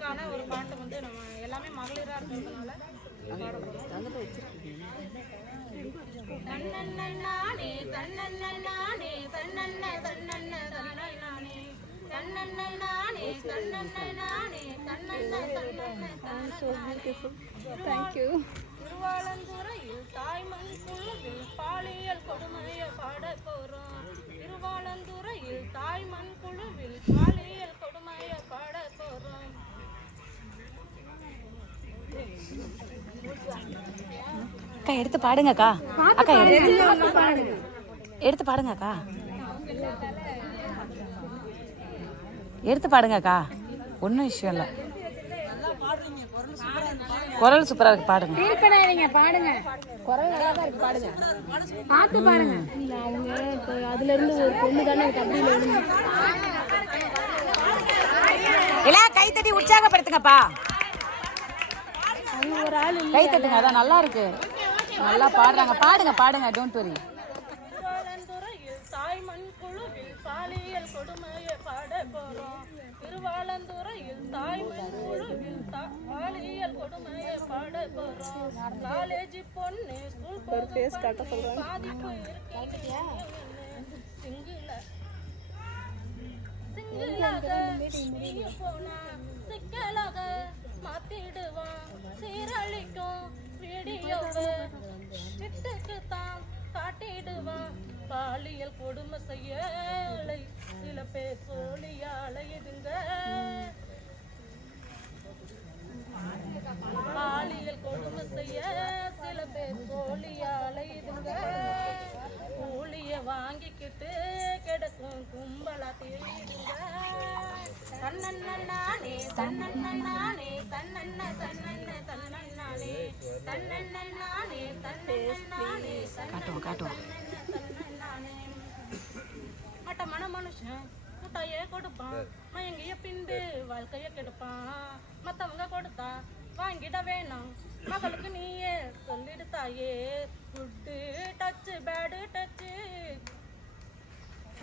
பெண்களுக்கான ஒரு பாட்டு வந்து நம்ம எல்லாமே மகளிராக இருக்கிறதுனால பாட போகிறோம் தன்னன்னானே தன்னன்னானே தன்னன்ன தன்னன்ன தன்னன்னானே தன்னன்னானே தன்னன்னானே தன்னன்ன தன்னன்ன தன்னன்னானே தேங்க்யூ திருவாளந்துறையில் தாய்மண் குழுவில் பாலியல் கொடுமையை பாட போறோம். திருவாளந்துறையில் தாய்மண் குழுவில் பாலியல் கொடுமையை பாட போறோம் அக்கா எடுத்து பாடுங்க அக்கா அக்கா எடுத்து பாடுங்க. அக்கா எடுத்து பாடுங்க அக்கா ஒன்றும் விஷயம் இல்லை. குரல் சூப்பராக இருக்கு பாடுங்க. பாடுங்க. குரல் நல்லா தான் இருக்கு பாடுங்க. பார்த்து பாடுங்க. அவங்க அதுல இருந்து ஒரு பொண்ணு தானே கபடியில இருந்து இல்ல கை தட்டி உற்சாகப்படுத்துங்கப்பா. கை தட்டுங்க அதான் நல்லா இருக்கு. நல்லா பாடுறாங்க. பாடுங்க பாடுங்க டோன்ட் வரி தாய்மண் குழுவில் பாலியல் கொடுமையை பாட போறோம். திருவாளந்துறையில் தாய்மண் குழுவில் பாலியல் கொடுமையை பாட போறோம். காலேஜ் பொண்ணு ஸ்கூல் பாதிப்பு போனா சிக்கலாக மாத்திடுவான் சீரழிக்கும் வீடியோவை சிட்டுக்கு தான் காட்டிடுவான் பாலியல் கொடுமை செய்யலை சில பேர் சோழியால அலையுதுங்க பாலியல் கொடுமை தன்னன்னானே தன்னன்னானே தன்னன்ன தன்னன்ன தன்னன்னானே தன்னன்னானே தன்னன்னானே காட்டுவோம் காட்டுவோம். மட்டமான மனுஷன் முட்டையே கொடுப்பான் மயங்கிய பின்பு வாழ்க்கைய கெடுப்பான். மத்தவங்க கொடுத்தா வாங்கிட வேணாம். மகளுக்கு நீயே சொல்லிடு தாயே. Good touch bad touch.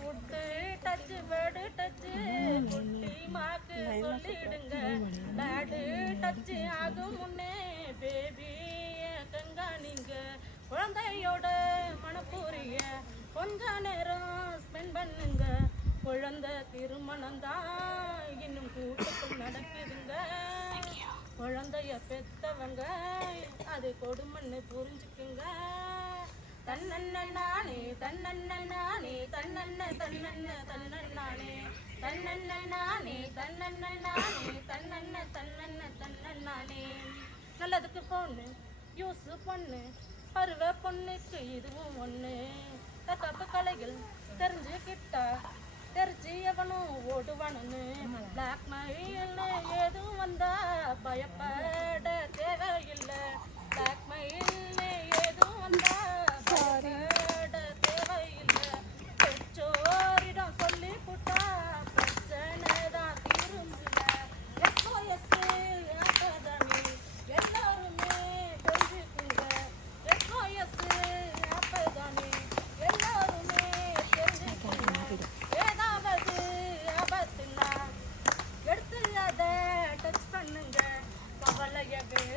Good touch bad touch. Bad அது முன்னே பேபி கங்காணிங்க குழந்தையோட மனப்பூரிய கொஞ்ச நேரம் ஸ்பெண்ட் பண்ணுங்க. குழந்தை திருமணம் தான் இன்னும் கூட்டத்தில் நடக்குதுங்க. குழந்தைய பெத்தவங்க அது கொடுமன்னு புரிஞ்சுக்குங்க. தன்னன்னானே தன்னன்னானே தன்னன்ன தன்னன்ன தன்னன்னானே தன்னன்னானே தன்னன்னானே தன்னன்ன தன்னன்ன தன்னன்னானே நல்லதுக்கு பொண்ணு யூஸ் பொண்ணு பருவ பொண்ணுக்கு இதுவும் ஒண்ணு. தப்பு கலைகள் தெரிஞ்சுக்கிட்டா தெரிஞ்சு எவனும் ஓடுவானுன்னு. பிளாக் மயில் எதுவும் வந்தா பயப்பட கவலைய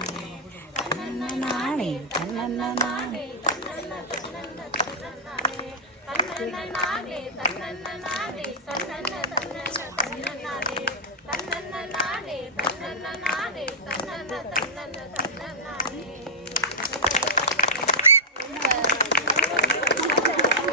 நானே தன்னன்ன நானே தன்னன்ன நானே தன்னன்ன நானே தன்னன்ன தன்னன்ன தன்னன்ன நானே